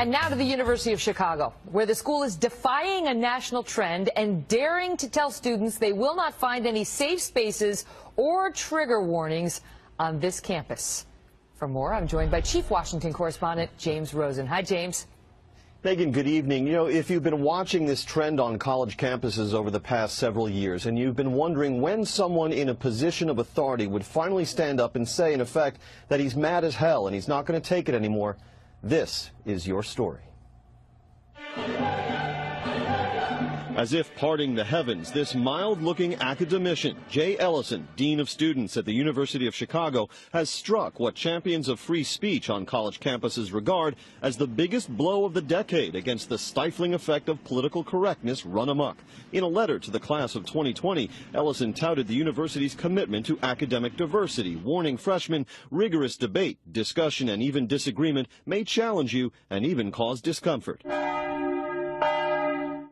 And now to the University of Chicago, where the school is defying a national trend and daring to tell students they will not find any safe spaces or trigger warnings on this campus. For more, I'm joined by Chief Washington correspondent James Rosen. Hi, James. Megan, good evening. You know, if you've been watching this trend on college campuses over the past several years, and you've been wondering when someone in a position of authority would finally stand up and say, in effect, that he's mad as hell and he's not going to take it anymore, this is your story. As if parting the heavens, this mild-looking academician, Jay Ellison, Dean of Students at the University of Chicago, has struck what champions of free speech on college campuses regard as the biggest blow of the decade against the stifling effect of political correctness run amok. In a letter to the class of 2020, Ellison touted the university's commitment to academic diversity, warning freshmen rigorous debate, discussion, and even disagreement may challenge you and even cause discomfort.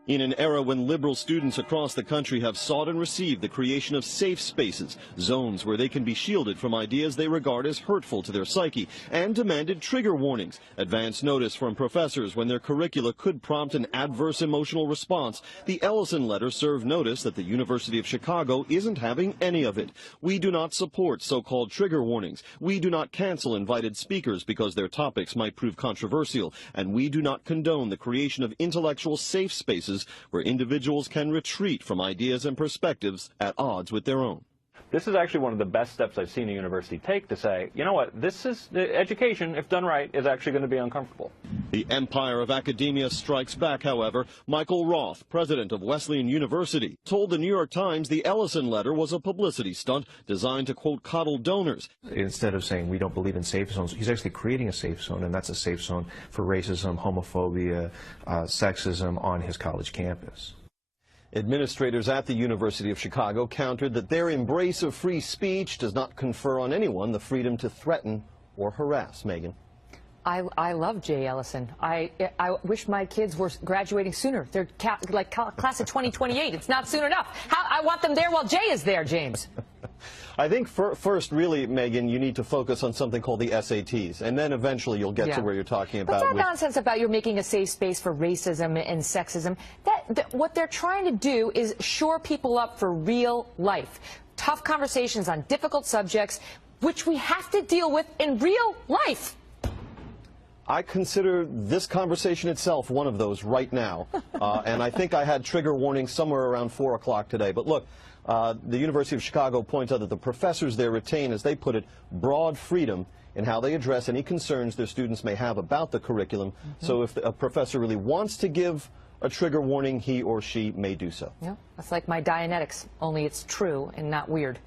In an era when liberal students across the country have sought and received the creation of safe spaces, zones where they can be shielded from ideas they regard as hurtful to their psyche, and demanded trigger warnings, advance notice from professors when their curricula could prompt an adverse emotional response, the Ellison letter served notice that the University of Chicago isn't having any of it. We do not support so-called trigger warnings. We do not cancel invited speakers because their topics might prove controversial, and we do not condone the creation of intellectual safe spaces where individuals can retreat from ideas and perspectives at odds with their own. This is actually one of the best steps I've seen a university take to say, you know what, this is education, if done right, is actually going to be uncomfortable. The empire of academia strikes back, however. Michael Roth, president of Wesleyan University, told the New York Times the Ellison letter was a publicity stunt designed to, quote, coddle donors. Instead of saying we don't believe in safe zones, he's actually creating a safe zone, and that's a safe zone for racism, homophobia, sexism on his college campus. Administrators at the University of Chicago countered that their embrace of free speech does not confer on anyone the freedom to threaten or harass. Megan. I love Jay Ellison. I wish my kids were graduating sooner. They're like class of 2028. It's not soon enough. I want them there while Jay is there, James. I think first, really, Megan, you need to focus on something called the SATs, and then eventually you'll get to where you're talking about. But that nonsense about you're making a safe space for racism and sexism, what they're trying to do is shore people up for real life. Tough conversations on difficult subjects, which we have to deal with in real life. I consider this conversation itself one of those right now, and I think I had trigger warnings somewhere around 4 o'clock today. But look, the University of Chicago points out that the professors there retain, as they put it, broad freedom in how they address any concerns their students may have about the curriculum. So if a professor really wants to give a trigger warning, he or she may do so. Yeah, that's like my Dianetics, only it's true and not weird.